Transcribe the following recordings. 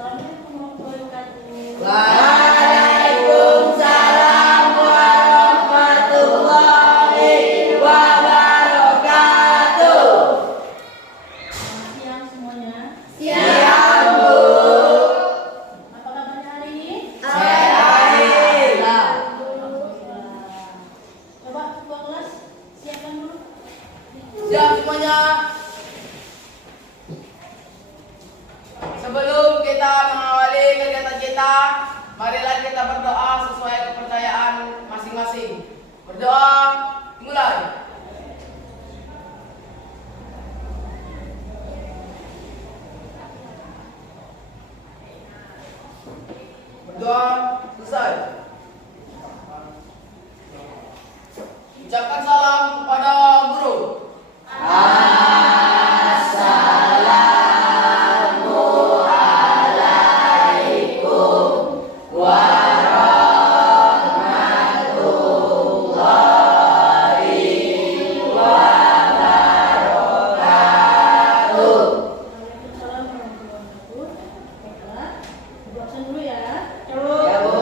Assalamualaikum warahmatullahi wabarakatuh. Waalaikumsalam warahmatullahi wabarakatuh. Selamat siang semuanya. Siang, Bu. Apa kabarnya hari ini? Baik. Coba ketua kelas siapkan dulu. Siap semuanya. Sebelum kita mengawali kegiatan kita, marilah kita berdoa sesuai kepercayaan masing-masing. Berdoa, dimulai. Berdoa, selesai. Ucapkan salam kepada guru. Waalaikumsalam warahmatullahi wabarakatuh. Baiklah, ibu absen dulu ya. Ya, Bu.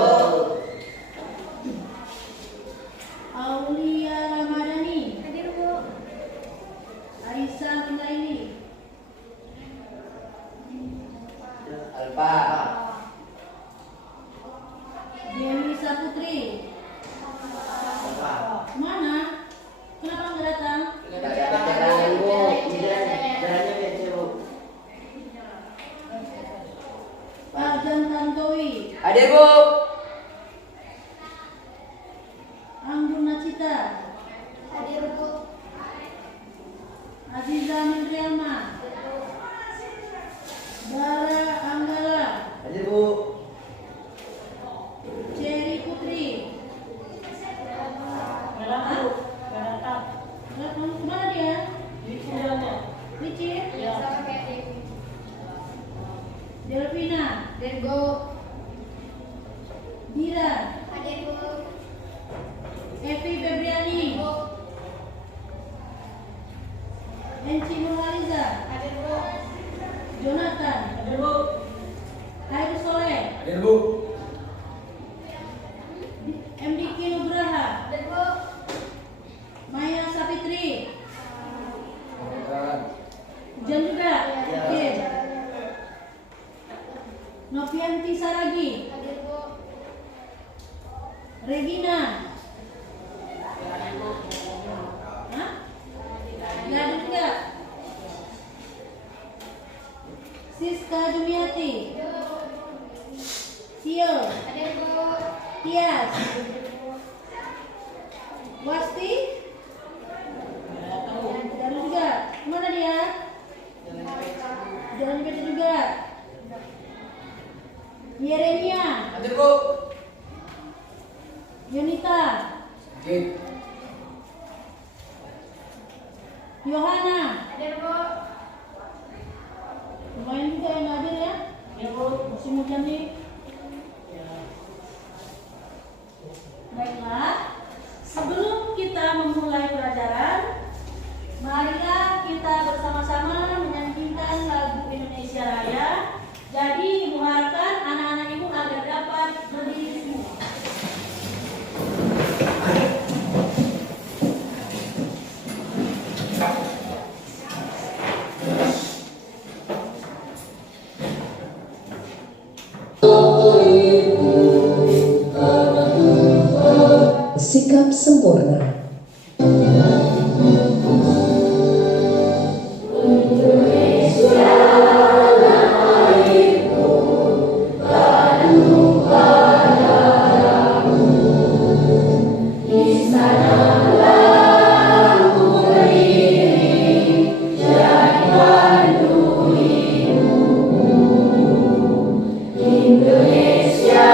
Aulia Ramadhani, Hadir, Bu. Aisyah Mindaini, Alfa. Dewi Saputri. Alfa. Mana? Kenapa nggak datang? Jalan, Bu. Jalannya biasa, Bu. Arjan Tantowi, Hadir, Bu. Anggun Nacita, Hadir, Bu. Aziza Mindriama, Bara Anggala, Hadir, Bu. Cherry Putri. Hah? Kemana dia? Lici? Sama kayak Dewi. Delvina, Hadir, Bu. Dira, Hadir, Bu. Evi Febriani, Bu. Enci Nurhaliza, Hadir, Bu. Jonathan, Khairi Soleh, Hadir, Bu. MDK Nugraha, Hadir, Bu. Maya Sapitri, Hujan juga, oke. Novianti Saragi, Hadir, Bu. Regina, hah? Nggak ada juga. Siska Jumiati, Sio, Hadir, Bu. Tias, Wasti, ada juga. Kemana dia? Jalan beda juga. Yeremia, Hadir, Bu. Yunita, Hadir. Yohana. Hadir, Bu. Lumayan juga yang hadir ya. Ya Bu, musim hujan nih. Baiklah, sebelum kita memulai pelajaran, marilah kita bersama-sama menyanyikan lagu Indonesia Raya. Jadi ibu harapkan anak-anak ibu agar dapat berdiri semua. Sikap sempurna. Indonesia,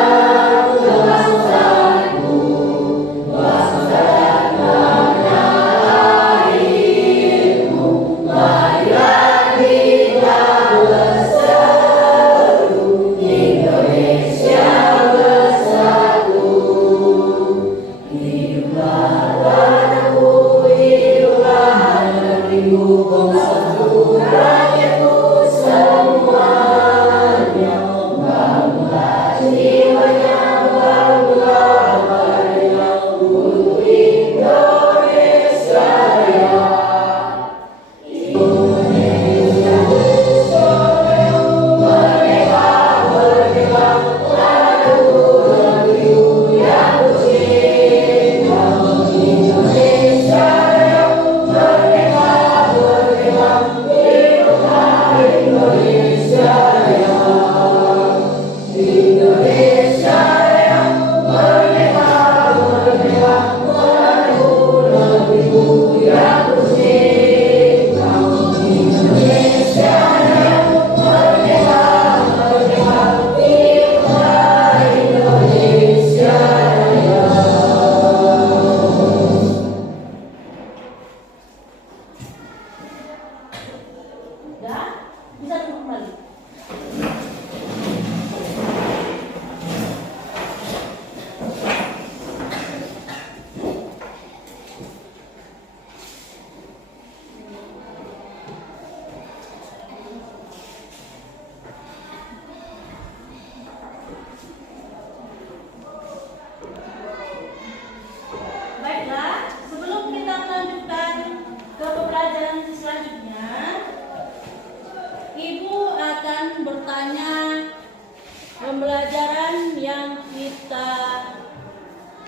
bangsaku, bangsa dan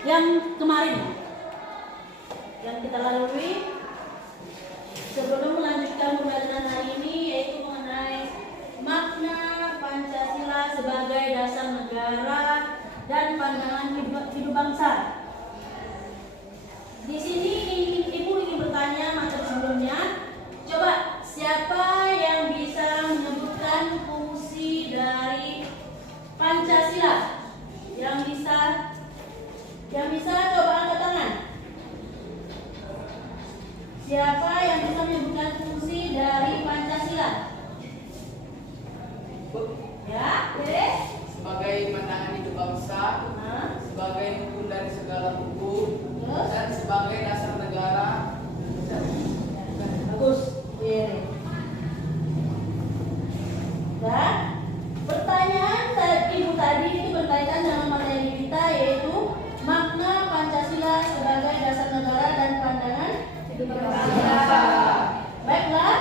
yang kemarin yang kita lalui sebelum melanjutkan pembelajaran hari ini, yaitu mengenai makna Pancasila sebagai dasar negara dan pandangan hidup bangsa. Di sini Ibu ingin bertanya materi sebelumnya. Coba siapa yang bisa menyebutkan fungsi dari Pancasila? Yang bisa coba angkat tangan. Siapa yang bisa menyebutkan fungsi dari Pancasila? Ya, oke. Sebagai pandangan hidup bangsa, sebagai hukum dari segala hukum, dan sebagai dasar negara. Bagus. Dan pertanyaan Ibu tadi itu berkaitan dengan materi kita, yaitu makna Pancasila sebagai dasar negara dan pandangan hidup bangsa. Baiklah,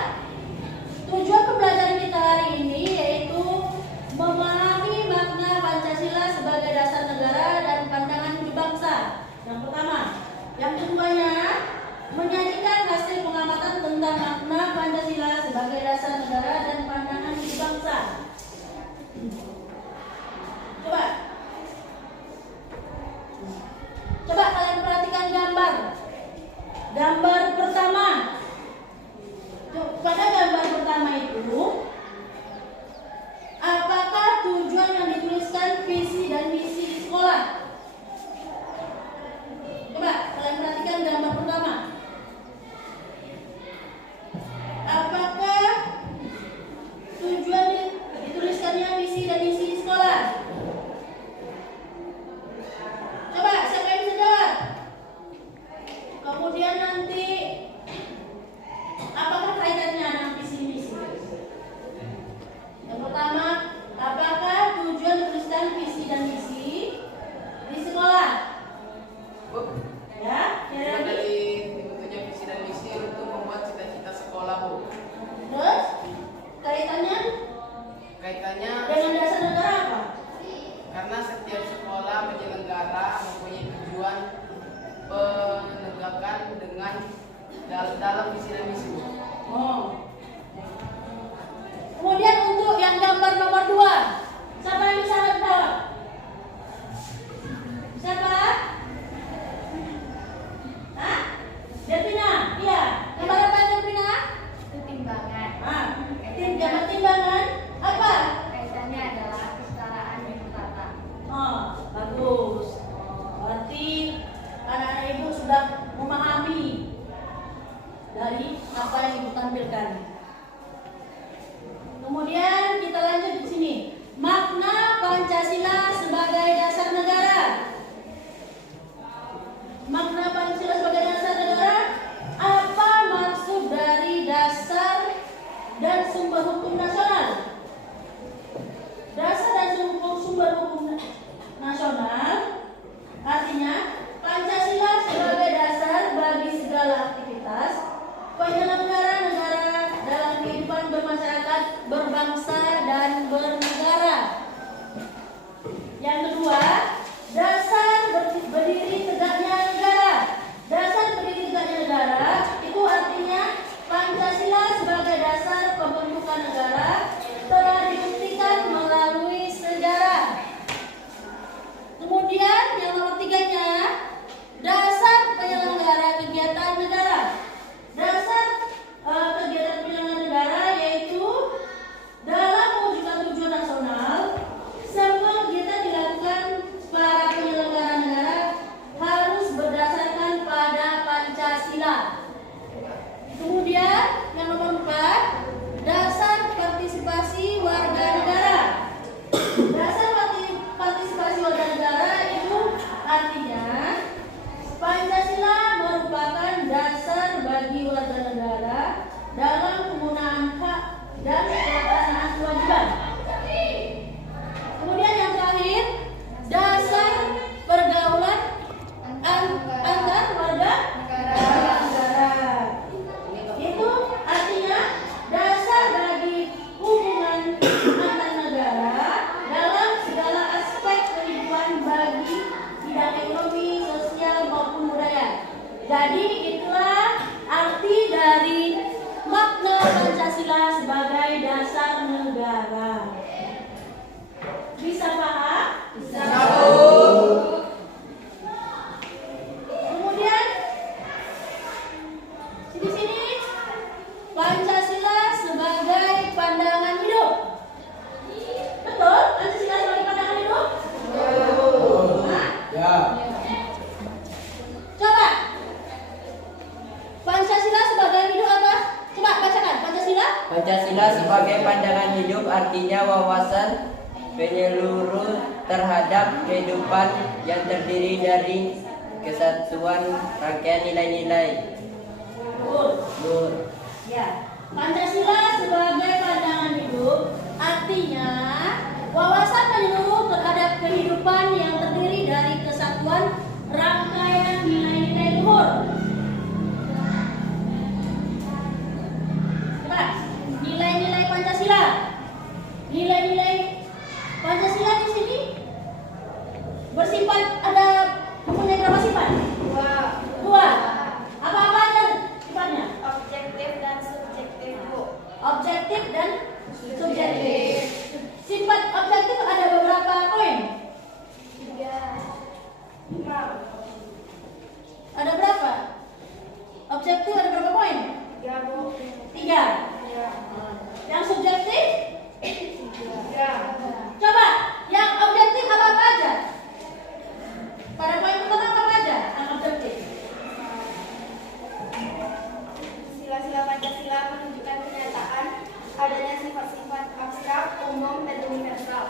tujuan pembelajaran kita hari ini yaitu memahami makna Pancasila sebagai dasar negara dan pandangan hidup bangsa. Yang pertama. Yang keduanya, menyajikan hasil pengamatan tentang makna Pancasila sebagai dasar negara dan pandangan hidup bangsa. Coba kalian perhatikan gambar. Gambar pertama. Pada gambar pertama itu, apakah tujuan yang dituliskan visi dan misi di sekolah? Coba kalian perhatikan gambar pertama. Apakah tujuan dituliskannya visi dan misi di sekolah? Coba siapa yang bisa jawab? Kemudian nanti apakah kaitannya dengan visi misi? Yang pertama, apakah tujuan dituliskan visi dan misi di sekolah? Ya, Tujuan dari dibentuknya visi dan misi untuk membuat cita-cita sekolah, Bu. Terus kaitannya dengan dasar negara apa? Karena setiap sekolah penyelenggara mempunyai tujuan penegakan dengan dalam visi dan misi, Bu. Oh. Kemudian untuk yang gambar nomor 2, siapa yang bisa jawab? Siapa? Hah? Devina? Iya. Gambar apa Devina? Itu timbangan. Gambar timbangan apa? Kaitannya adalah kesetaraan dan tata. Oh, bagus. Berarti anak-anak ibu sudah memahami dari apa yang ibu tampilkan. Jadi itulah arti dari makna Pancasila sebagai dasar negara. Bisa paham? Bisa. Kemudian di sini Pancasila sebagai pandangan hidup. Betul? Pancasila sebagai pandangan hidup? Hah? Ya. Coba. Pancasila sebagai hidup apa? Coba bacakan. Pancasila? Pancasila sebagai pandangan hidup artinya wawasan menyeluruh terhadap kehidupan yang terdiri dari kesatuan rangkaian nilai-nilai. Betul. Ya. Pancasila sebagai pandangan hidup artinya wawasan menyeluruh terhadap kehidupan yang terdiri dari kesatuan rangkaian nilai-nilai luhur. Coba, nilai-nilai Pancasila. Nilai-nilai Pancasila di sini bersifat mempunyai berapa sifat? Dua. Apa-apa aja sifatnya? Objektif dan subjektif, Bu. Objektif dan subjektif. Sifat objektif ada beberapa poin. 3, 5. Ada berapa? Objektif ada berapa poin? 3, Bu. 3. Ya. Yang subjektif? 3. Coba, yang objektif apa aja? Pada poin pertama apa aja? Yang objektif. Sila-sila Pancasila menunjukkan kenyataan adanya sifat-sifat abstrak, umum, dan universal.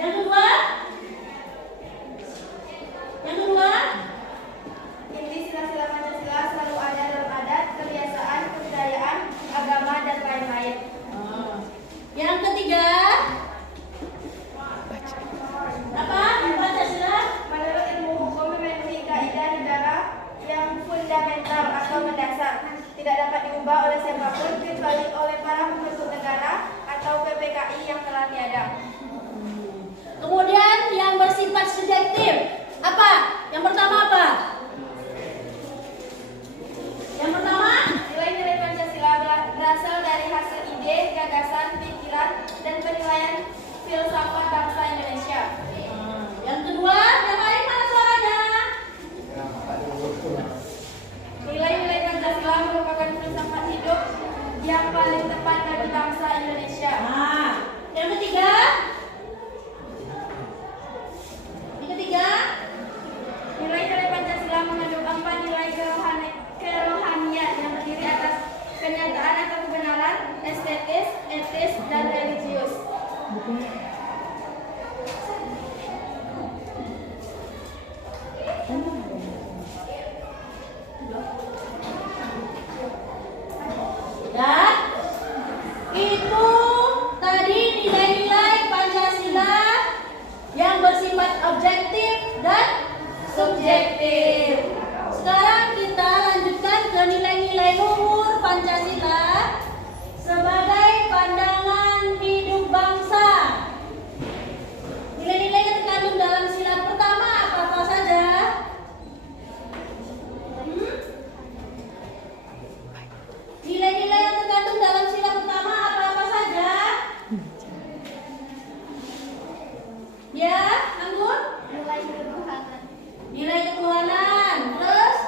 Yang kedua? Yang kedua? Inti sila-sila Pancasila selalu ada dalam adat, kebiasaan, kebudayaan, agama, dan lain-lain. Yang ketiga? Apa? Pancasila? Menurut ilmu hukum memenuhi kaidah negara yang fundamental atau mendasar, tidak dapat diubah oleh siapapun kecuali oleh para pembentuk negara atau PPKI yang telah tiada. Kemudian yang bersifat subjektif. Apa? Yang pertama apa? Yang pertama? Nilai-nilai Pancasila berasal dari hasil ide, gagasan, pikiran, dan penilaian filsafat bangsa Indonesia. Yang kedua, yang lain mana suaranya? Nilai-nilai Pancasila merupakan filsafat hidup yang paling tepat bagi bangsa Indonesia. Yang ketiga? Yang ketiga? Nilai-nilai Pancasila mengandung 4 nilai kerohanian yang terdiri atas kenyataan atau kebenaran, estetis, etis, dan religius. Dan itu tadi nilai-nilai Pancasila yang bersifat objektif dan subjektif. Sekarang kita lanjutkan ke nilai-nilai luhur Pancasila sebagai pandangan hidup bangsa. Nilai-nilai yang terkandung dalam sila pertama apa saja? Nilai-nilai yang terkandung dalam sila pertama apa saja? Ya, Anggun? Nilai ketuhanan. Nilai ketuhanan. Terus?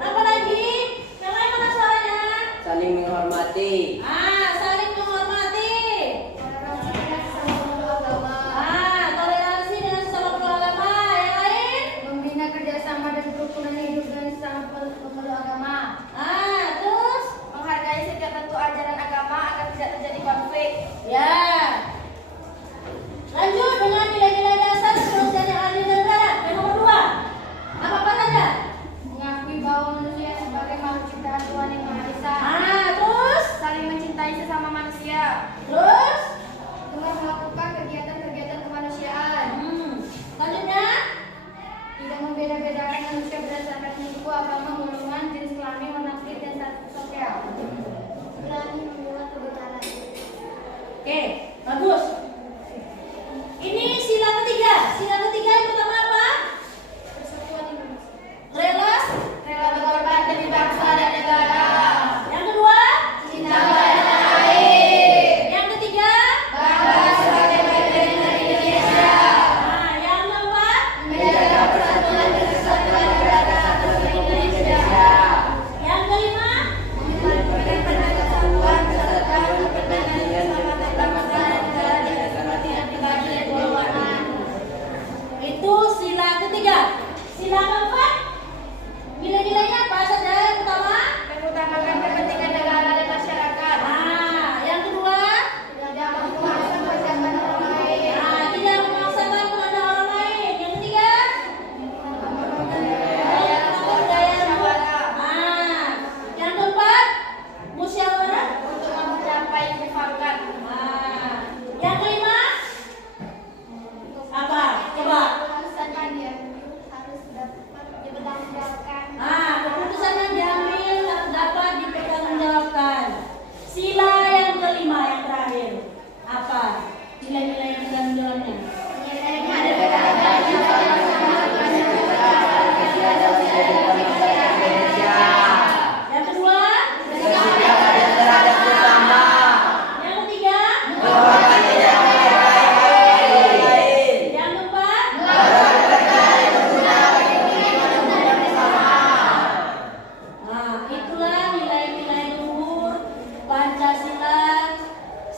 Apa lagi? Yang lain mana suaranya? Saling menghormati. Saling menghormati. Toleransi dengan sesama pemeluk agama. Toleransi dengan sesama pemeluk agama. Yang lain? Membina kerjasama dan kerukunan hidup dengan sesama pemeluk agama. Terus? Menghargai setiap bentuk ajaran agama agar tidak terjadi konflik. Ya. Lanjut dengan nilai-nilai dasar kemanusiaan yang adil dan beradab. Yang nomor 2. Apa saja? Mengakui bahwa manusia sebagai makhluk ciptaan Tuhan yang Maha Esa. Terus? Saling mencintai sesama manusia. Terus? Dengan melakukan kegiatan-kegiatan kemanusiaan. Selanjutnya? Tidak membeda-bedakan manusia berdasarkan suku, agama, golongan, jenis kelamin, warna kulit, dan status sosial. Berani membela kebenaran. Oke, bagus. Ini sila ketiga. Sila ketiga yang pertama apa?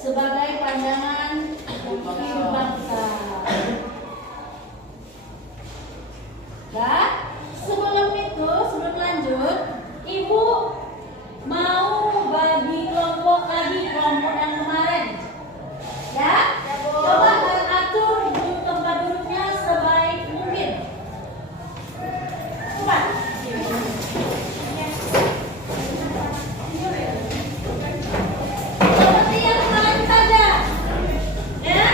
sebagai pandangan hidup bangsa. Nah, sebelum lanjut, Ibu mau bagi kelompok yang kemarin. Ya, coba atur tempat duduknya sebaik mungkin. Coba. Seperti yang kemarin saja. Ya.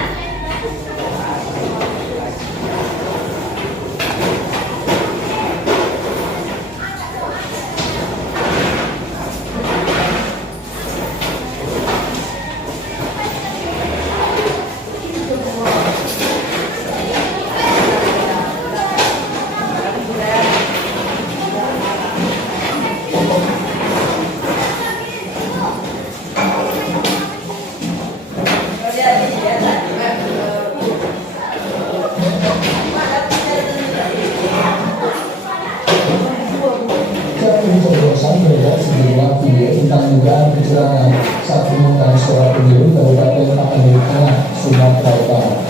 Pencoblosan beredar sejumlah video tentang dugaan kecurangan saat pemungutan suara pemilu Kabupaten Tapanuli Tengah, Sumatera Utara.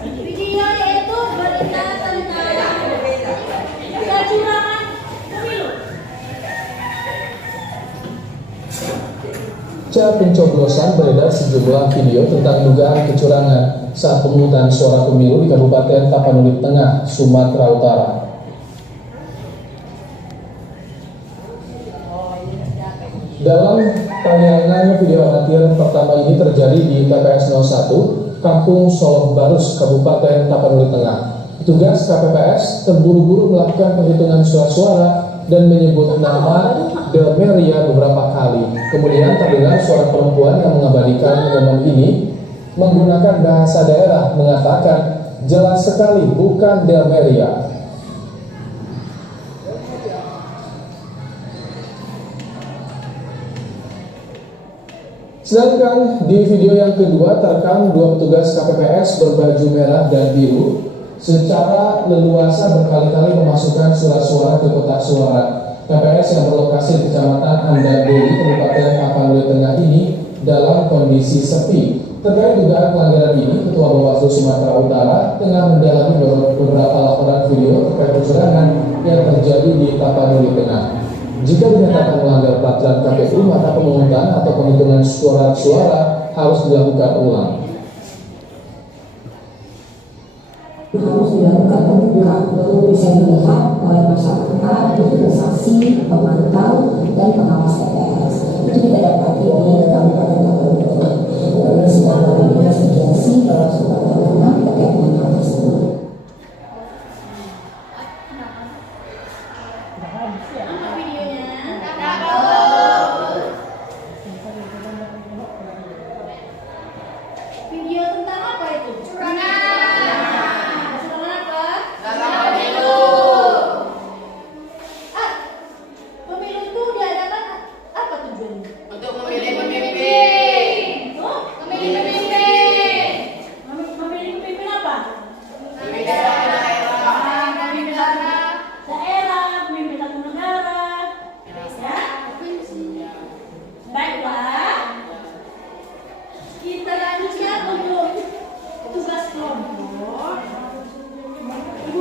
Video yaitu berita tentang kecurangan pemilu. Saat pencoblosan beredar sejumlah video tentang dugaan kecurangan saat pemungutan suara pemilu di Kabupaten Tapanuli Tengah, Sumatera Utara. Dalam tayangan video amatir pertama ini terjadi di TPS 01, Kampung Soloh Barus, Kabupaten Tapanuli Tengah. Petugas KPPS terburu-buru melakukan penghitungan surat-suara dan menyebut nama Delmeria beberapa kali. Kemudian terdengar suara perempuan yang mengabadikan momen ini menggunakan bahasa daerah mengatakan, "Jelas sekali bukan Delmeria." Sedangkan di video yang kedua terekam dua petugas KPPS berbaju merah dan biru secara leluasa berkali-kali memasukkan surat-suara ke kotak suara. TPS yang berlokasi di Kecamatan Andadeli, Kabupaten Tapanuli Tengah ini dalam kondisi sepi. Terkait dugaan pelanggaran ini, Ketua Bawaslu Sumatera Utara tengah mendalami beberapa laporan video terkait kecurangan yang terjadi di Tapanuli Tengah. Jika dinyatakan melanggar peraturan KPU, maka pemungutan atau penghitungan suara harus dilakukan ulang. Harus dilakukan pembukaan, baru bisa dilihat oleh masyarakat, saksi, pemantau, dan pengawas TPS. Itu kita dapati di Kabupaten Tapanuli Tengah. Kami sedang dalam investigasi dalam Sumatera Tengah terkait dengan hal tersebut.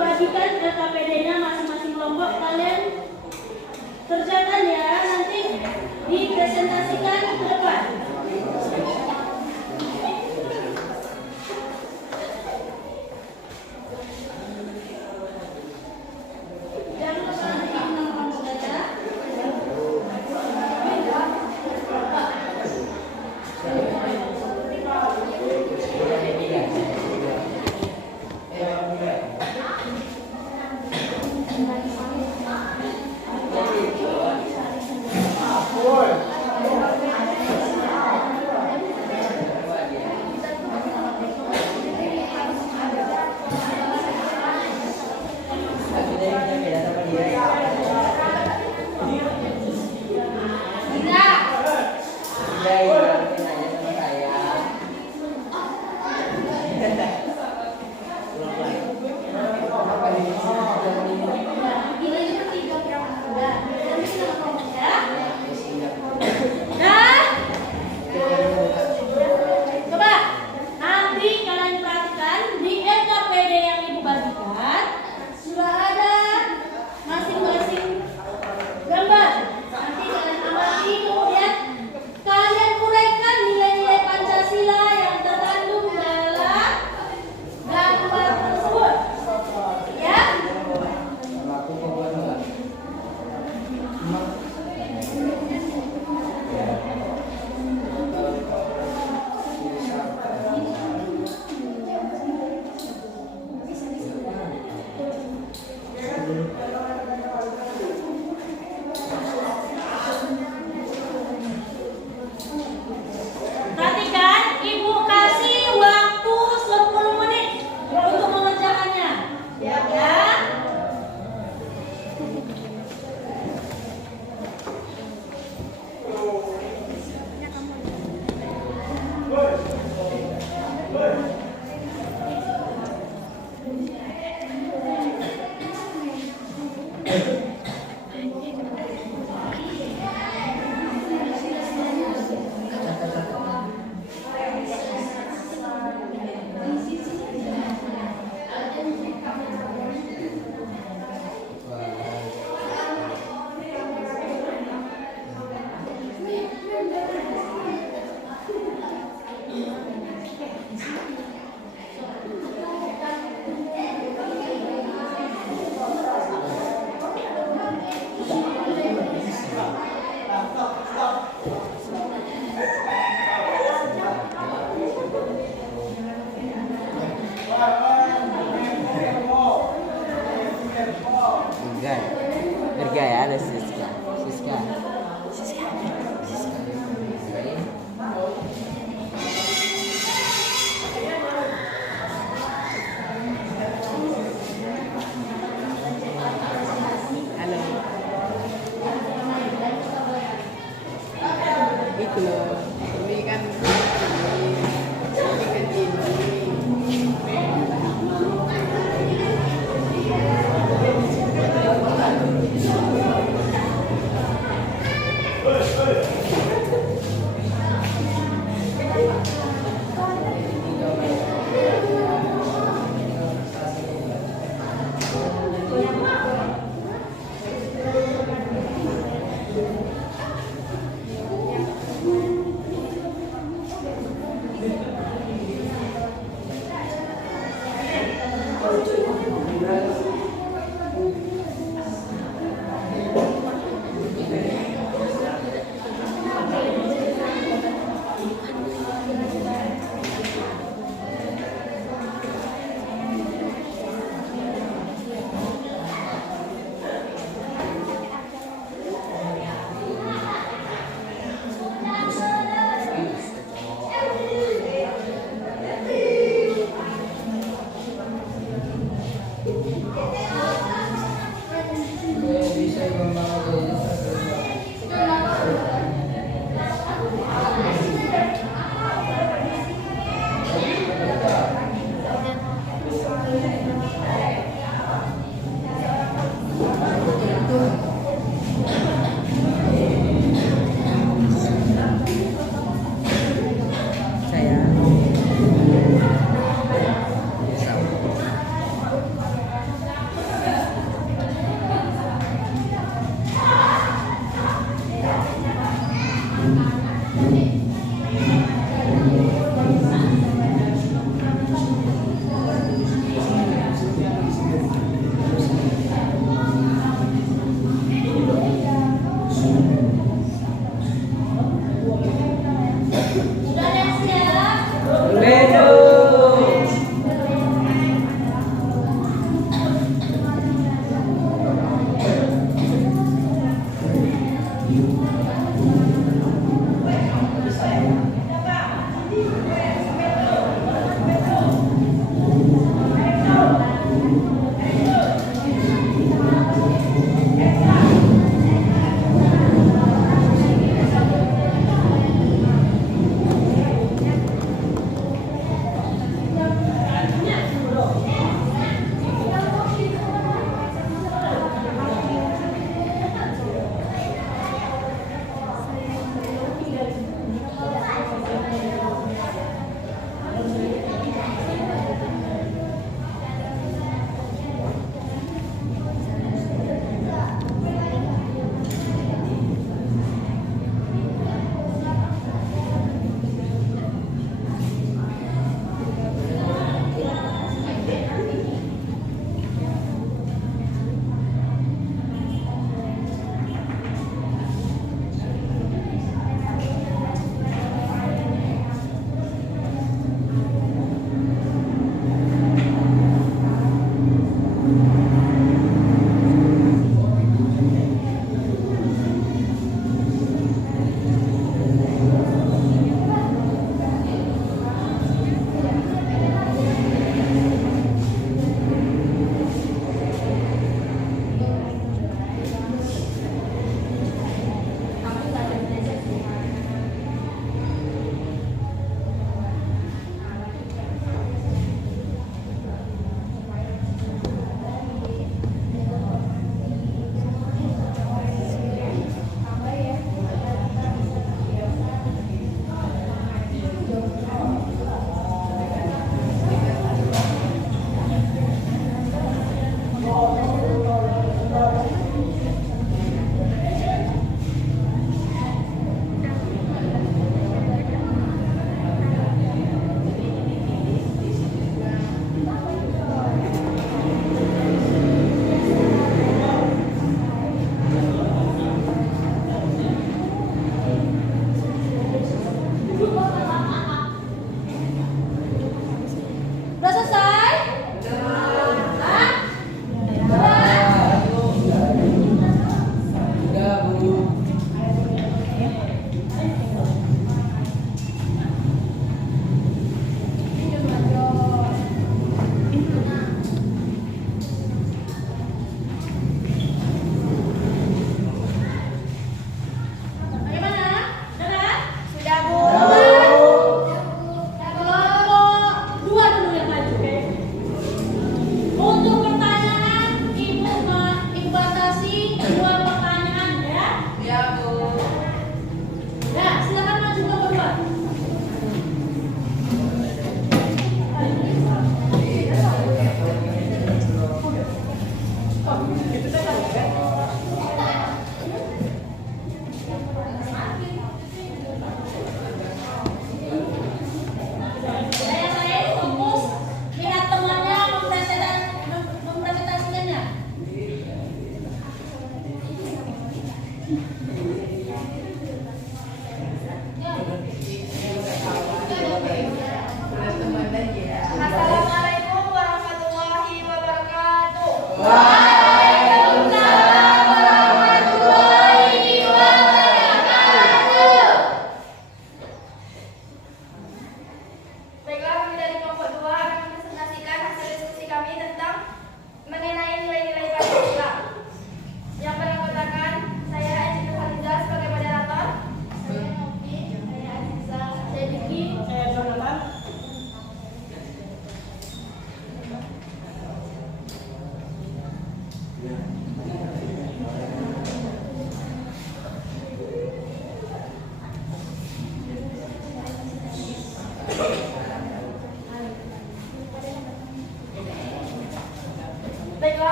bagikan LKPD-nya masing-masing kelompok. Kalian kerjakan ya, nanti dipresentasikan ke depan. Jangan lupa nanti nama saja. Coba nanti kalian perhatikan di LKPD yang ibu bagikan sudah ada masing-masing gambar. Nanti kalian amati, kemudian kalian uraikan nilai-nilai Pancasila yang terkandung dalam gambar tersebut. Ya? Perhatikan, ibu kasih waktu 10 menit untuk mengerjakannya. Ya. Bergaya ada Siska. Halo. Itu loh. Ini kan ini.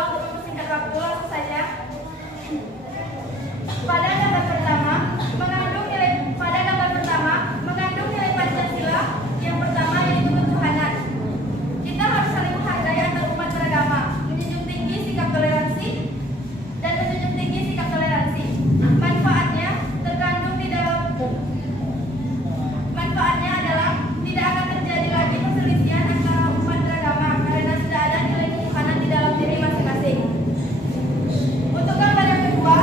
untuk mempersingkat waktu, langsung saja. Pada gambar pertama mengandung nilai Pancasila. Yang pertama yaitu ketuhanan. Kita harus saling menghargai antar umat beragama, menjunjung tinggi sikap toleransi Manfaatnya adalah tidak akan terjadi lagi perselisihan antara umat beragama karena sudah ada nilai ketuhanan di dalam diri masing-masing. Untuk gambar yang kedua,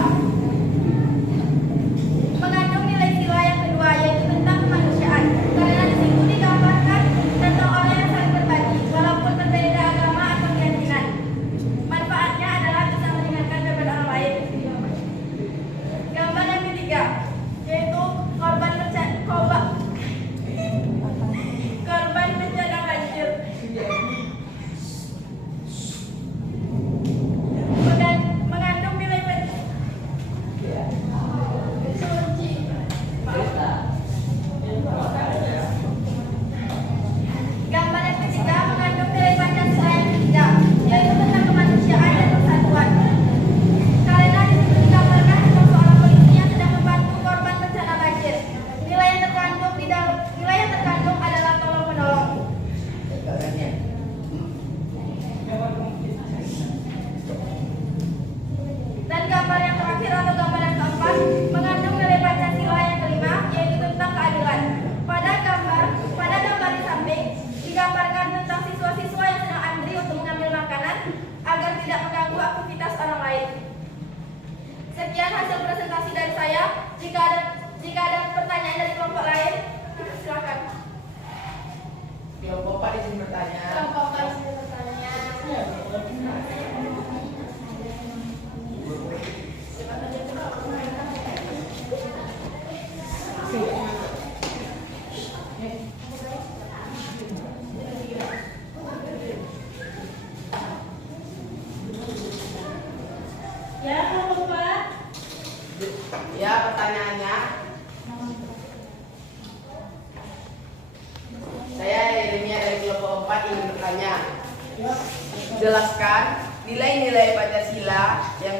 mengandung nilai sila yang kedua yaitu tentang kemanusiaan. Karena di situ digambarkan tentang orang yang saling berbagi walaupun berbeda agama atau keyakinan. Manfaatnya adalah bisa meringankan beban orang lain. Gambar yang ketiga yaitu korban bencana banjir. Mengandung nilai Gambar yang ketiga mengandung nilai Pancasila yang ketiga, yaitu tentang kemanusiaan dan persatuan. Karena di situ digambarkan tentang seorang polisi yang sedang membantu korban bencana banjir. Nilai yang terkandung adalah tolong menolong. Dan gambar yang terakhir atau gambar yang keempat mengandung nilai Pancasila yang kelima, yaitu tentang keadilan. Pada gambar di samping digambarkan tentang siswa-siswa yang sedang antri untuk mengambil makanan agar tidak mengganggu aktivitas orang lain. Sekian hasil presentasi dari saya. Jika ada pertanyaan dari kelompok lain, silakan. Kelompok Pak izin bertanya. Kelompok lain bertanya. Ya, kelompok Pak. Ya, pertanyaannya. Saya Yeremia dari kelompok 4 ingin bertanya. Jelaskan nilai-nilai Pancasila yang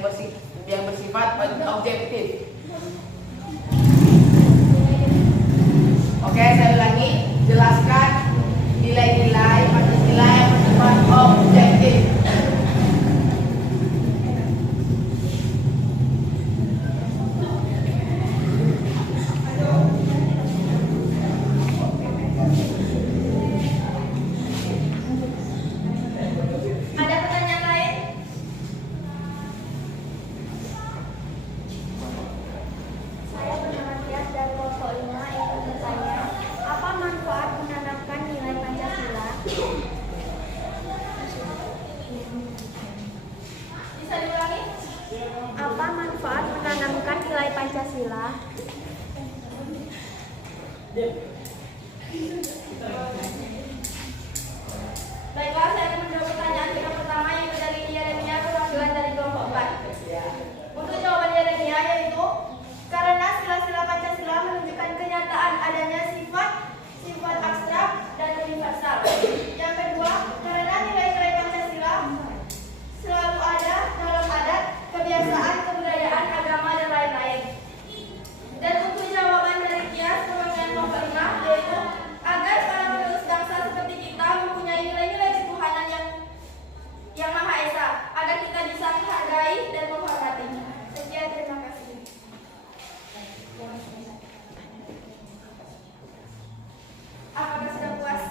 bersifat objektif. Oke, saya ulangi. Jelaskan nilai-nilai Pancasila yang bersifat objektif. Ada pertanyaan lain? Saya bernama Tias dari kelompok 5 ingin bertanya, apa manfaat menanamkan nilai Pancasila? Bisa diulangi? Apa manfaat menanamkan nilai Pancasila? Baiklah, saya akan menjawab pertanyaan yang pertama yaitu dari Yeremia perwakilan dari kelompok 4. Untuk jawaban Yeremia yaitu karena sila-sila Pancasila menunjukkan kenyataan adanya sifat abstrak dan universal. Yang kedua, karena nilai-nilai Pancasila selalu ada dalam adat, kebiasaan, kebudayaan, agama, dan lain-lain. Dan untuk jawaban dari Tias perwakilan kelompok 5 yaitu agar para penerus bangsa seperti kita mempunyai nilai-nilai ketuhanan yang Maha Esa, agar kita bisa menghargai dan menghormati. Sekian, terima kasih. Apakah sudah puas?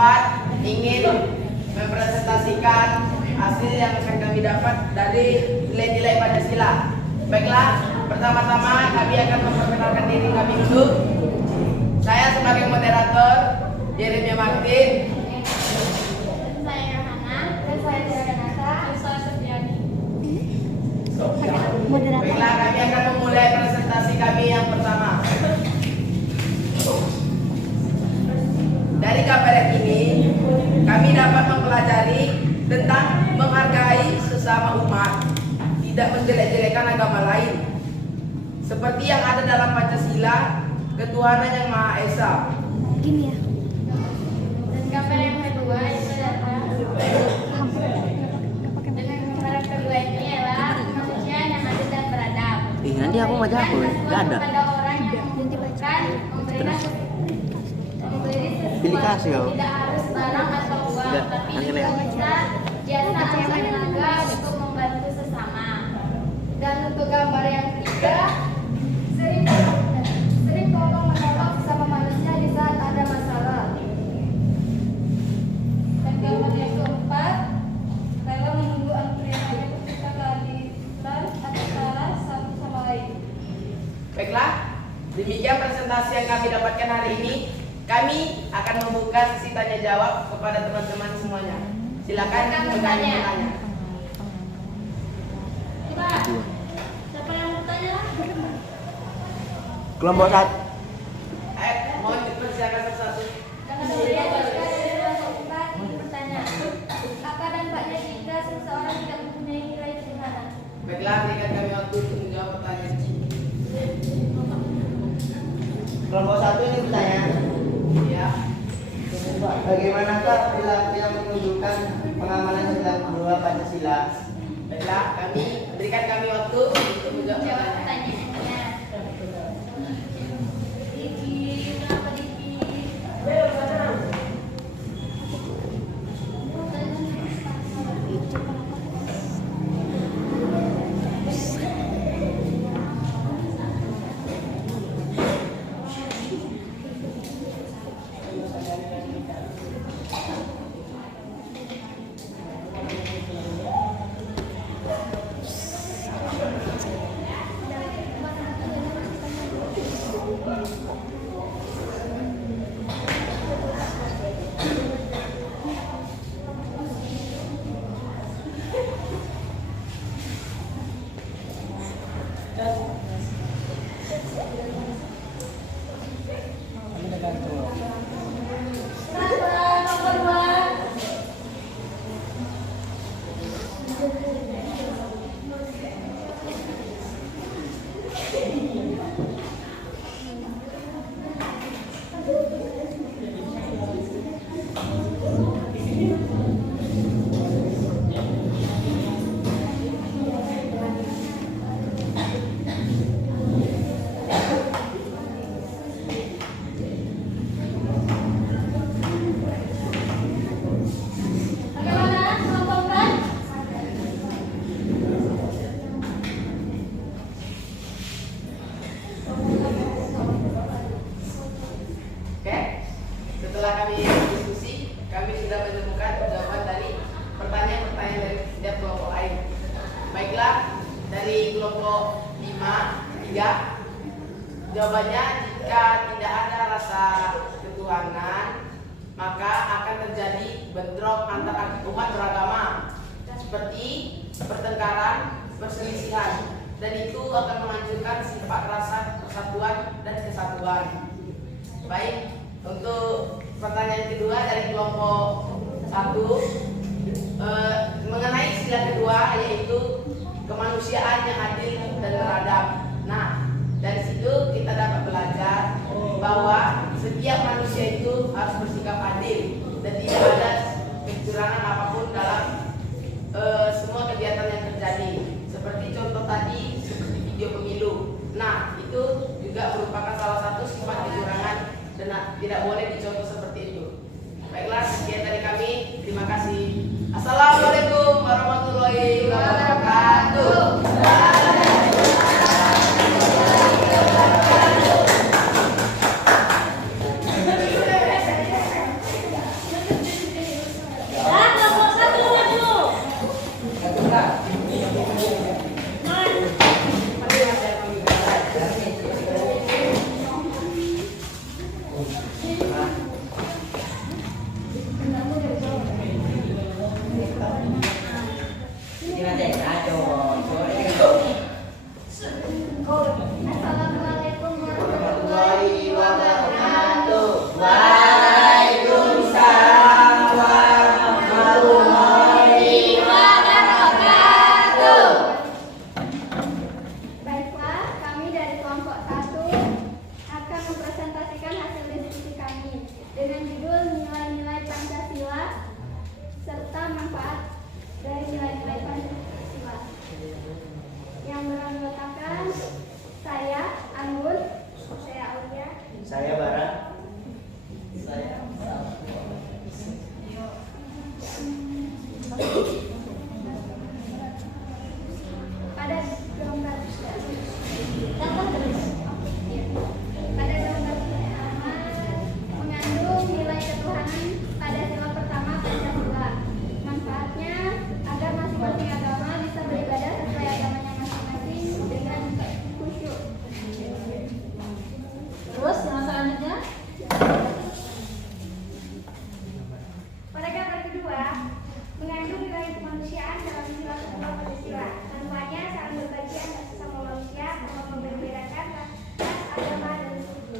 keempat ingin mempresentasikan hasil yang akan kami dapat dari nilai-nilai Pancasila. Baiklah, pertama-tama kami akan memperkenalkan diri kami dulu. Saya sebagai moderator, Jeremia Martin. Saya Yohana, dan saya Tiara, dan saya Septiani. Baiklah, kami akan memulai presentasi kami yang pertama. Dari KPRX ini, kami dapat mempelajari tentang menghargai sesama umat, tidak menjelek-jelekan agama lain, seperti yang ada dalam Pancasila, ketuhanan yang Maha Esa. Dan KPR yang kedua itu adalah dengan KPR kedua ini adalah kemanusiaan yang adil dan beradab. Nanti aku mau jawab, nggak ada. Kepada orang yang membutuhkan, memberikan Pilih kasih kau. tidak harus barang atau uang, Tidak, tapi angin juga ya. bisa jasa atau tenaga untuk membantu sesama. Dan untuk gambar yang ketiga, sering tolong menolong sesama manusia di saat ada masalah. Dan gambar yang keempat, rela menunggu antrian ketika keadilan antara satu sama lain. Baiklah, demikian presentasi yang kami dapatkan hari ini. Kami akan membuka sesi tanya jawab kepada teman-teman semuanya. Silakan bertanya. Siapa yang bertanya? Kelompok 1. Mohon dipersilakan satu-satu. Karena saya kelompok 4 ingin bertanya, apa dampaknya jika seseorang tidak mempunyai nilai ketuhanan? Baiklah, berikan kami waktu untuk menjawab pertanyaan. Kelompok 1 ini bertanya, Ya. bagaimanakah perilaku yang menunjukkan pengamalan 92 Pancasila? Baiklah, berikan kami waktu untuk menjawab Jawab pertanyaan. pertanyaannya. Diki, kenapa Diki? Kenapa nomor 2? Bagaimana kelompok 4? Oke, setelah kami diskusi, kami sudah menemukan jawaban dari pertanyaan-pertanyaan dari setiap kelompok lain. Baiklah, dari kelompok 3, jawabannya jika tidak ada rasa ketuhanan, maka akan terjadi bentrok antara umat beragama, seperti pertengkaran, perselisihan, dan itu akan menghancurkan sifat rasa persatuan dan kesatuan. Baik, untuk pertanyaan kedua dari kelompok 1 mengenai istilah kedua, yaitu kemanusiaan yang adil dan beradab. Nah, dari situ kita dapat belajar bahwa setiap manusia itu harus bersikap adil dan tidak ada kecurangan apapun dalam semua kegiatan yang terjadi. Seperti contoh tadi, seperti video pemilu. Nah, itu juga merupakan salah satu sifat kecurangan dan tidak boleh dicontoh seperti itu. Baiklah, sekian dari kami. Terima kasih. Assalamualaikum warahmatullahi wabarakatuh. Assalamualaikum warahmatullahi wabarakatuh. Waalaikumsalam warahmatullahi wabarakatuh. Baiklah, kami dari kelompok 1 akan mempresentasikan hasil diskusi kami dengan judul nilai-nilai Pancasila serta manfaat dari nilai-nilai Pancasila. Yang beranggotakan saya Anggun, saya Aulia, Saya Bara. pada gambar pertama mengandung nilai ketuhanan pada sila pertama Pancasila. Manfaatnya agar masing-masing agama bisa beribadah sesuai agamanya masing-masing dengan khusyuk. Terus yang selanjutnya? Pada gambar kedua mengandung nilai kemanusiaan dalam sila kedua Pancasila. Manfaatnya saling berbagi antar sesama manusia tanpa membedakan ras, agama, dan suku.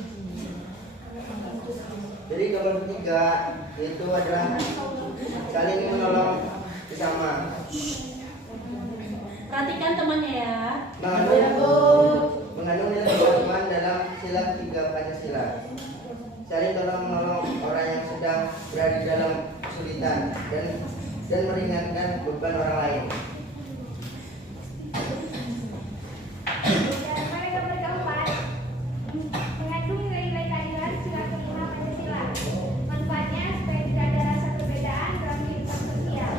Jadi gambar ketiga itu adalah saling menolong bersama. Perhatikan temannya ya. Mengandung nilai keagamaan dalam sila ketiga Pancasila. Saling tolong menolong orang yang sedang berada dalam kesulitan dan meringankan beban orang lain. Dan pada gambar keempat mengandung nilai-nilai keadilan sila kelima Pancasila. Manfaatnya supaya tidak ada rasa perbedaan dalam kehidupan sosial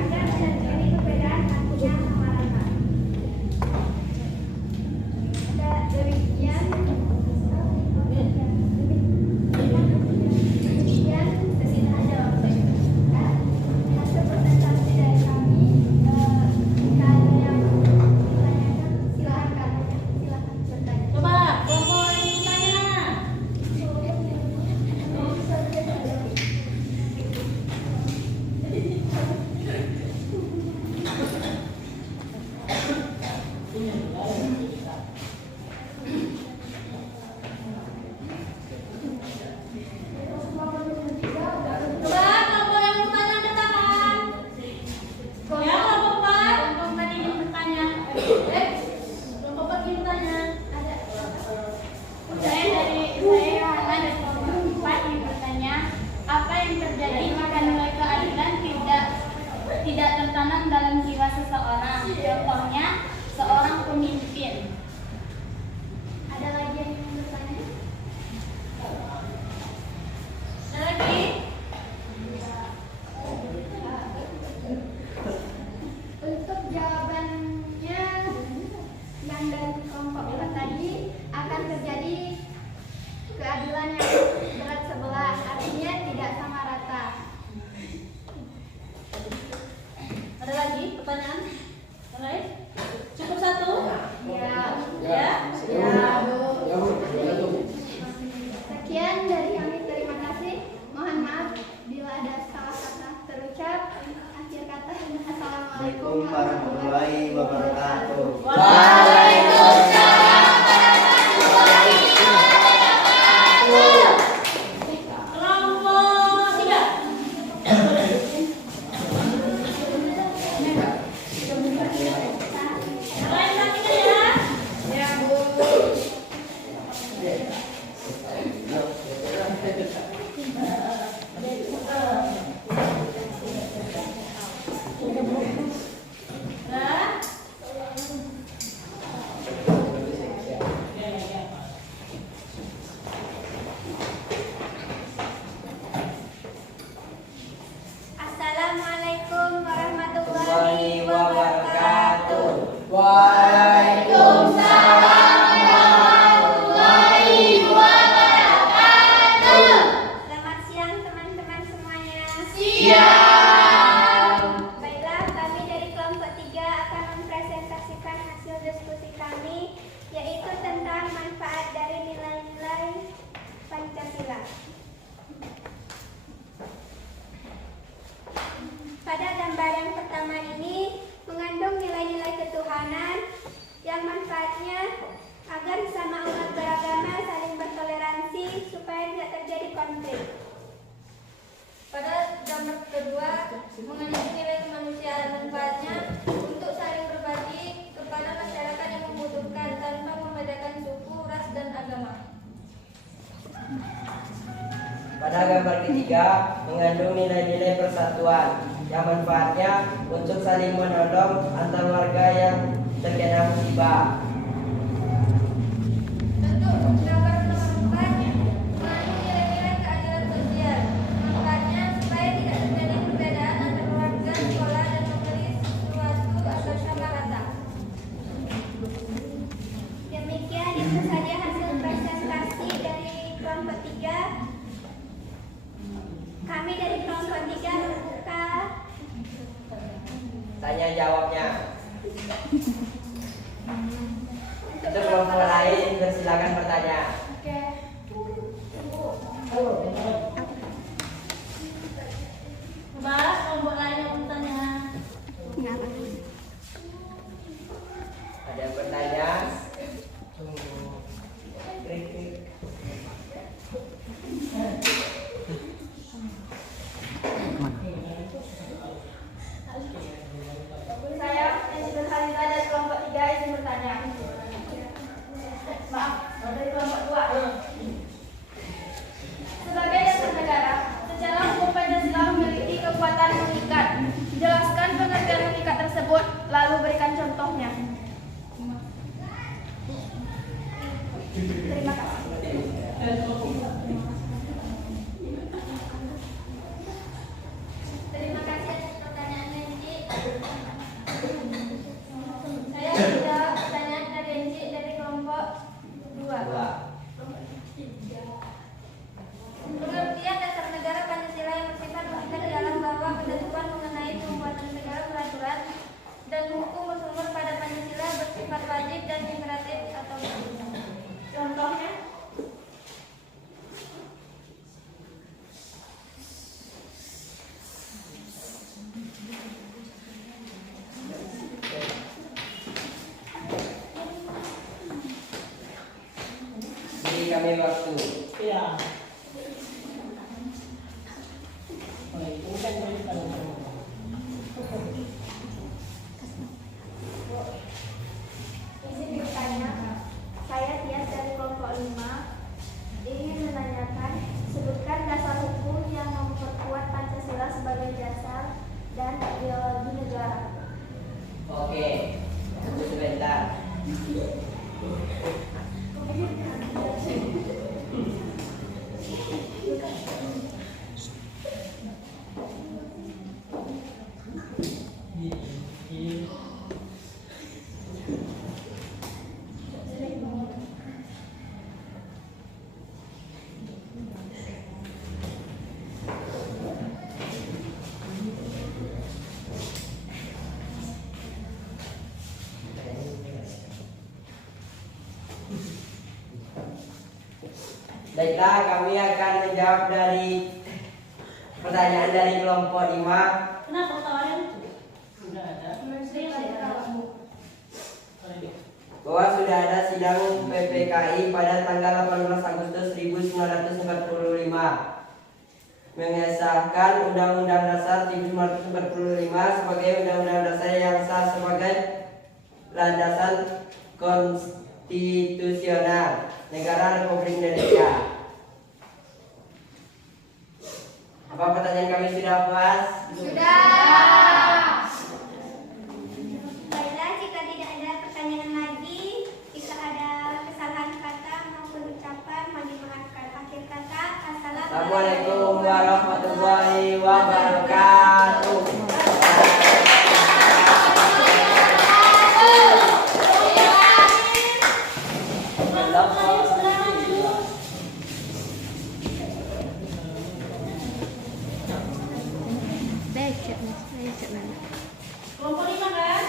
agar tidak terjadi perbedaan artinya sama rata. Demikian sesi tanya jawab. Hasil presentasi dari kami. Jika ada yang ditanyakan, silakan bertanya. Coba kelompok yang tanya. Coba kelompok yang bertanya angkat tangan. Ya kelompok 4. Kelompok tadi yang bertanya. Kelompok 4 yang bertanya. Saya Hana dari kelompok 4 yang bertanya, apa yang terjadi jika nilai keadilan tidak tertanam dalam jiwa seseorang? Contohnya, seorang pemimpin. Ada lagi yang ingin bertanya? Ada lagi? Untuk jawabannya yang dari kelompok 4 tadi akan terjadi keadilan yang berat sebelah, artinya tidak sama rata. Ada lagi pertanyaan? Yang lain? Cukup satu? Ya. Ya? Sekian dari kami, terima kasih. Mohon maaf bila ada salah kata terucap. Akhir kata, assalamualaikum warahmatullahi wabarakatuh. Kelompok 3. Yang lain perhatikan ya. Nah. Assalamualaikum warahmatullahi wabarakatuh. Waalaikumsalam warahmatullahi wabarakatuh. Selamat siang teman-teman semuanya. Siang. Baiklah, kami dari kelompok 3 akan mempresentasikan hasil diskusi kami, yaitu tentang manfaat dari nilai-nilai Pancasila. Pada gambar yang pertama ini mengandung nilai-nilai ketuhanan yang manfaatnya agar sesama umat beragama saling bertoleransi supaya tidak terjadi konflik. Pada gambar kedua, mengandung nilai kemanusiaan manfaatnya untuk saling berbagi kepada masyarakat yang membutuhkan tanpa membedakan suku, ras, dan agama. Pada gambar ketiga, mengandung nilai-nilai persatuan yang manfaatnya untuk saling menolong antar warga yang terkena musibah. Untuk gambar nomor 4, mengandung nilai-nilai keadilan sosial. Manfaatnya supaya tidak terjadi perbedaan antar warga, sekolah, dan memberi sesuatu agar sama rata. Demikian itu saja hasil presentasi dari kelompok 3. Kami dari kelompok 3 membuka Tanya jawabnya. Untuk kelompok lain bersilakan bertanya. Bahas kelompok lain yang bertanya. Ada yang bertanya? Krik. saya Insinyur Halida dari kelompok 3 izin bertanya. Maaf, dari kelompok 2. Sebagai dasar negara, secara hukum Pancasila memiliki kekuatan mengikat. Jelaskan pengertian mengikat tersebut, lalu berikan contohnya. Terima kasih. Terima kasih atas pertanyaannya, Enci. Saya menjawab pertanyaan dari Enci dari kelompok 2. Pengertian dasar negara Pancasila yang bersifat mengikat dalam bahwa ketentuan mengenai pembuatan negara peraturan dan hukum bersumber pada Pancasila bersifat wajib dan imperatif atau Contohnya, Beri kami waktu. Iya. izin bertanya. Saya Tias dari kelompok 5 ingin menanyakan, sebutkan dasar hukum yang memperkuat Pancasila sebagai dasar dan ideologi negara. Oke, tunggu sebentar. Baiklah, kami akan menjawab dari pertanyaan dari kelompok 5. Kenapa tawaran itu? Sudah ada. Bahwa sudah ada sidang PPKI pada tanggal 18 Agustus 1945 mengesahkan Undang-Undang Dasar 1945 sebagai Undang-Undang Dasar yang sah sebagai landasan konstitusional Negara Republik Indonesia. Apa pertanyaan kami sudah puas? Baiklah, jika tidak ada pertanyaan lagi, jika ada kesalahan kata maupun ucapan, mohon dimaafkan. Akhir kata, Assalamualaikum warahmatullahi wabarakatuh. Kelompok 5 kan?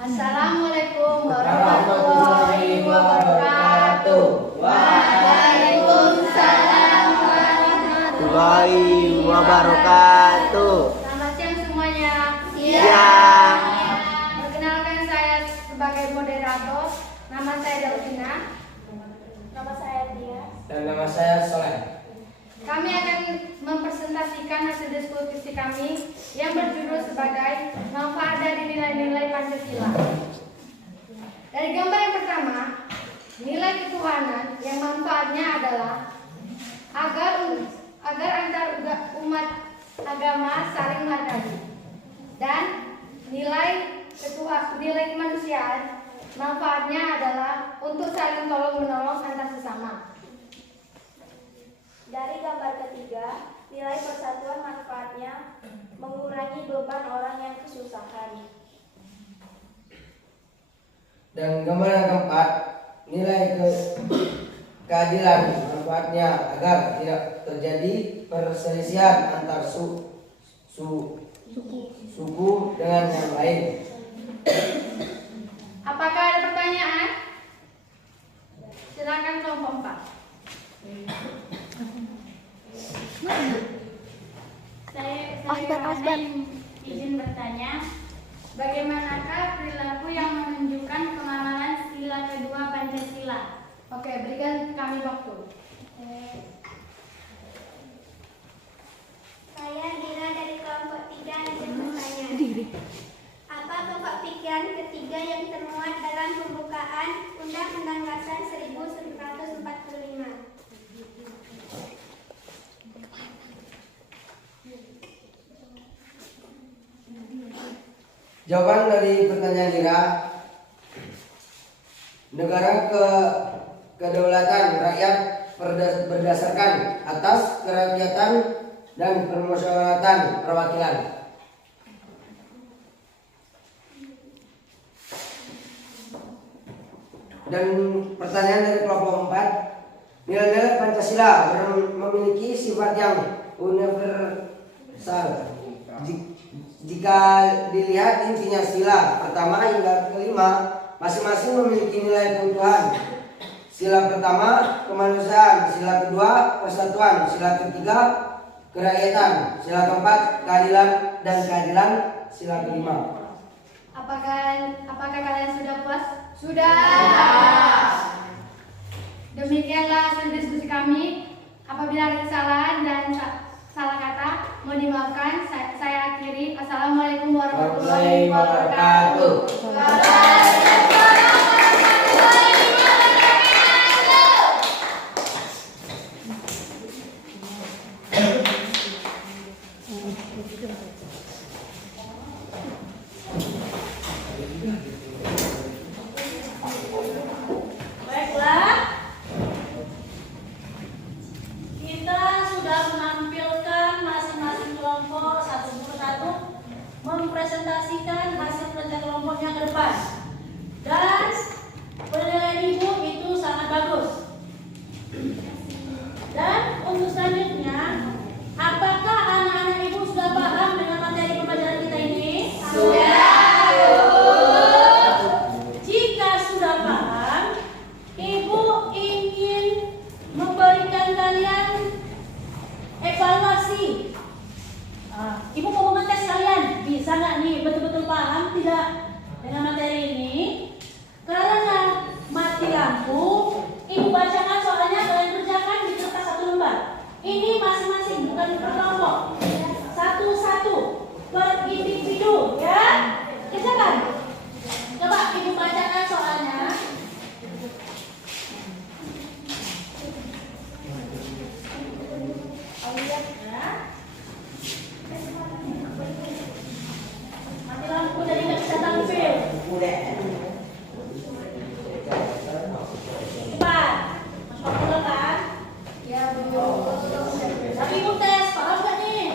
Assalamualaikum Warahmatullahi wabarakatuh. Waalaikumsalam warahmatullahi warahmatullahi wabarakatuh. Selamat siang semuanya. Siang. Perkenalkan saya sebagai moderator. Nama saya Daudina. Nama saya Dia. Dan nama saya Soleh. Kami akan mempresentasikan hasil diskusi kami yang berjudul sebagai manfaat dari nilai-nilai Pancasila. Dari gambar yang pertama, nilai ketuhanan yang manfaatnya adalah agar antar umat agama saling menghargai, dan nilai kemanusiaan manfaatnya adalah untuk saling tolong menolong antar sesama. Dari gambar ketiga, nilai persatuan manfaatnya mengurangi beban orang yang kesusahan. Dan gambar yang keempat, nilai keadilan manfaatnya agar tidak terjadi perselisihan antar suku dengan yang lain. Apakah ada pertanyaan? Silakan kelompok 4. Saya izin bertanya, Bagaimanakah perilaku yang menunjukkan pemahaman sila kedua Pancasila? Oke, berikan kami waktu. saya Dira dari kelompok 3 izin bertanya. Apa pokok pikiran ketiga yang termuat dalam pembukaan Undang-Undang Dasar 1945? Jawaban dari pertanyaan Dira, negara kedaulatan rakyat berdasarkan atas kerakyatan dan permusyawaratan perwakilan. Dan pertanyaan dari kelompok 4, nilai-nilai Pancasila memiliki sifat yang universal. Jika dilihat intinya sila pertama hingga kelima masing-masing memiliki nilai keutuhan. Sila pertama kemanusiaan, sila kedua persatuan, sila ketiga kerakyatan, sila keempat keadilan, dan keadilan sila kelima. Apakah kalian sudah puas? Sudah. Demikianlah hasil diskusi kami. Apabila ada kesalahan dan salah kata, mohon dimaafkan. Saya akhiri. Assalamualaikum warahmatullahi wabarakatuh. Baiklah, kita sudah menampilkan masing-masing kelompok satu persatu mempresentasikan hasil kerja kelompoknya ke depan, dan penilaian ibu itu sangat bagus. Dan untuk selanjutnya, apakah anak-anak ibu sudah paham dengan materi pembelajaran kita ini? Sudah. Jika sudah paham, ibu ingin memberikan kalian evaluasi. Ibu mau mengetes kalian, bisa nggak nih betul-betul paham tidak dengan materi ini? Karena mati lampu, ibu bacakan soalnya, kalian kerjakan di kertas satu lembar. Ini masing-masing, bukan per kelompok. Satu-satu per individu, ya. Kerjakan. Coba ibu bacakan soalnya. Mati lampu jadi nggak bisa tampil. Cepat, masuk dulu kan? Ya, Bu. Tapi ibu tes, paham nggak nih?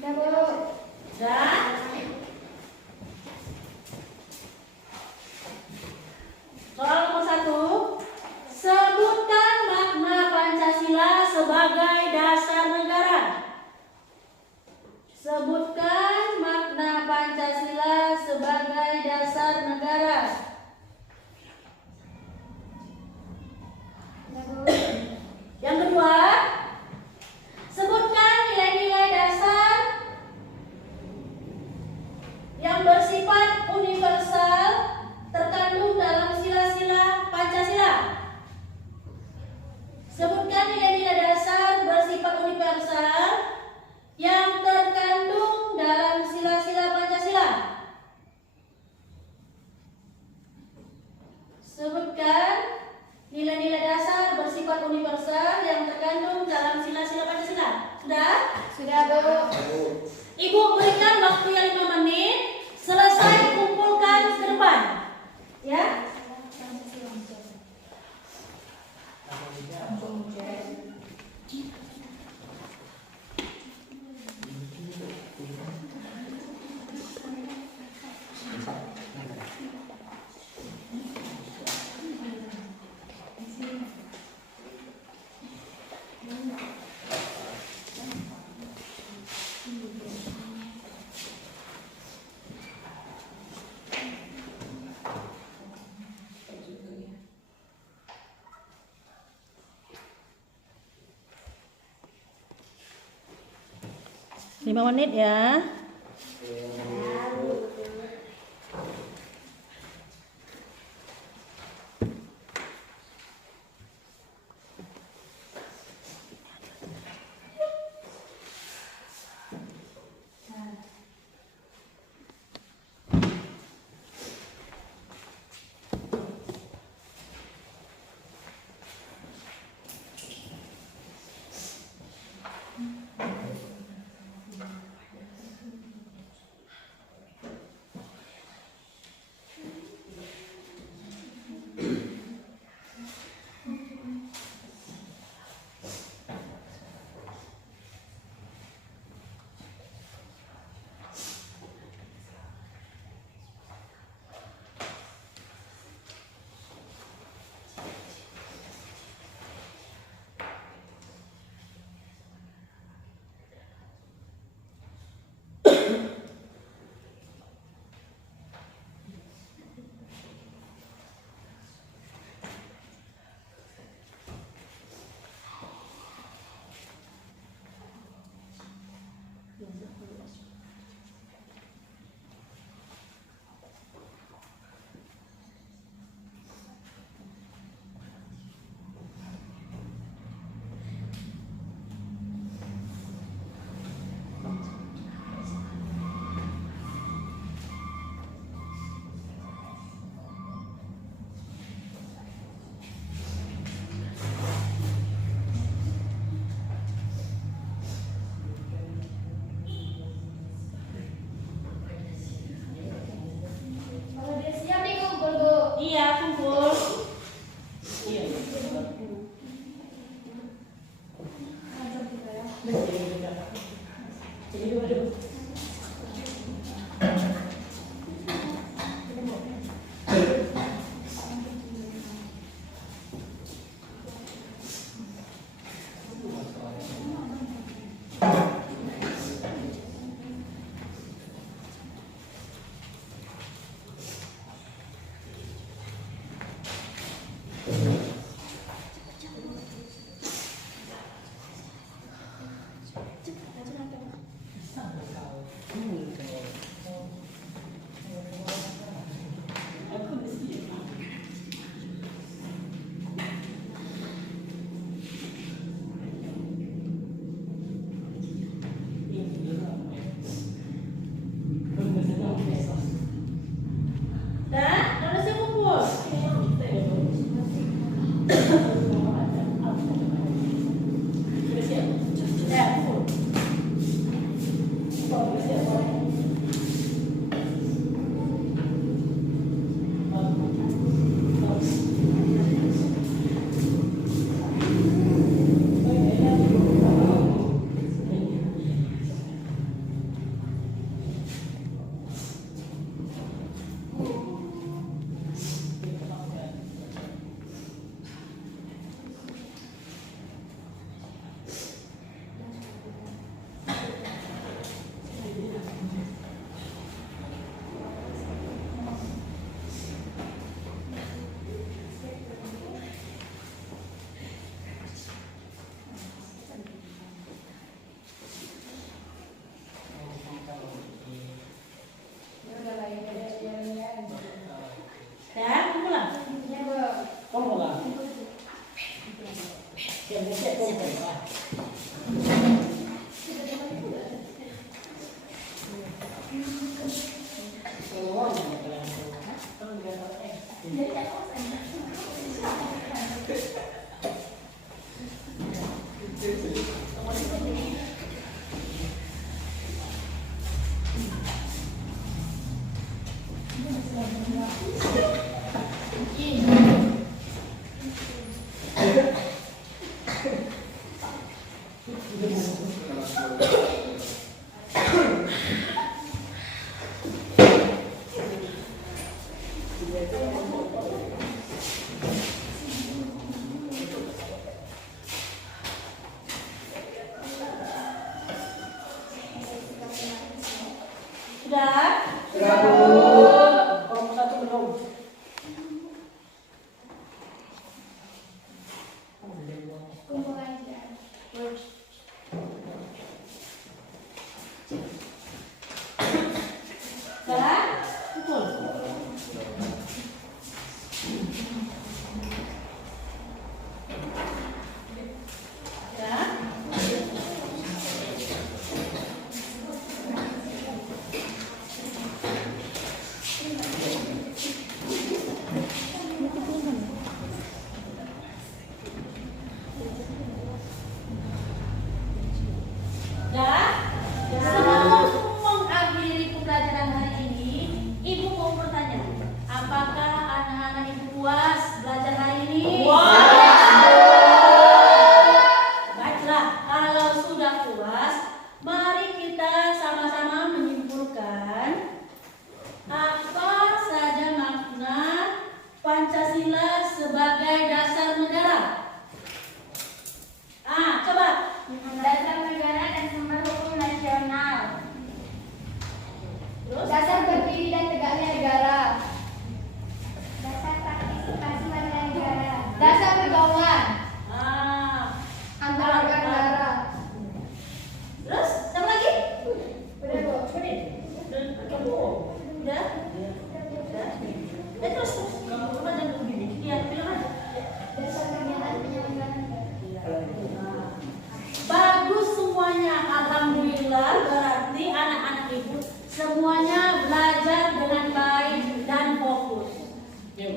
Udah, Bu. Dan soal nomor 1, sebutkan makna Pancasila sebagai dasar negara. Sebutkan makna Pancasila sebagai dasar negara. Sebutkan nilai-nilai dasar bersifat universal yang terkandung dalam sila-sila Pancasila. Sebutkan nilai-nilai dasar bersifat universal yang terkandung dalam sila-sila Pancasila. Sudah? Sudah, Bu. Ibu berikan waktu yang 5 menit. Selesai kumpulkan ke depan. Ya? Lima menit ya. Iya, kumpul. Iya. Sudah? Sudah, Bu. Kelompok 1 belum. Kumpulan ibadah. Sudah? Betul. Ya. Dan sebelum mengakhiri pembelajaran hari ini, Ibu mau bertanya, apakah anak-anak Ibu puas belajar hari ini? Baiklah, kalau sudah puas, mari kita sama-sama menyimpulkan apa saja makna Pancasila sebagai dasar negara. Coba. Dasar negara dan sumber hukum nasional. Terus? Dasar berdiri dan tegaknya negara. Dasar partisipasi warga negara. Dasar pergaulan Antara antar warga negara. Terus, sama lagi? Udah, Bu. Udah? Terus, coba jangan begini. Iya, bilang aja. Dasar kegiatan penyelenggaraan negara. Bagus semuanya, alhamdulillah. Berarti anak-anak Ibu semuanya belajar dengan baik dan fokus. Ya,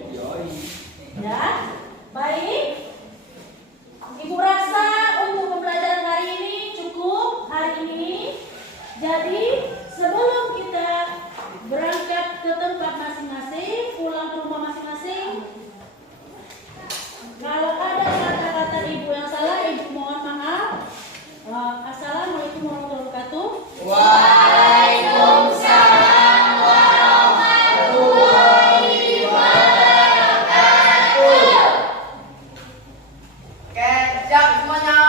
baik. Ibu rasa untuk pembelajaran hari ini cukup hari ini. Jadi sebelum kita berangkat ke tempat masing-masing, pulang ke rumah masing-masing, kalau ada kata-kata Ibu yang salah, Ibu mohon maaf. Assalamualaikum warahmatullahi wabarakatuh. Waalaikumsalam warahmatullahi wabarakatuh. Oke, siap semuanya.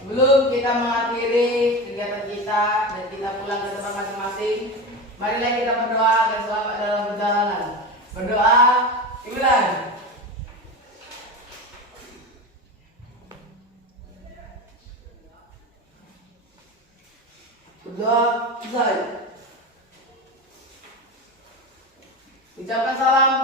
Sebelum kita mengakhiri kegiatan kita dan kita pulang ke tempat masing-masing, marilah kita berdoa agar selamat dalam perjalanan. Berdoa, dimulai. Berdoa, selesai. Ucapkan salam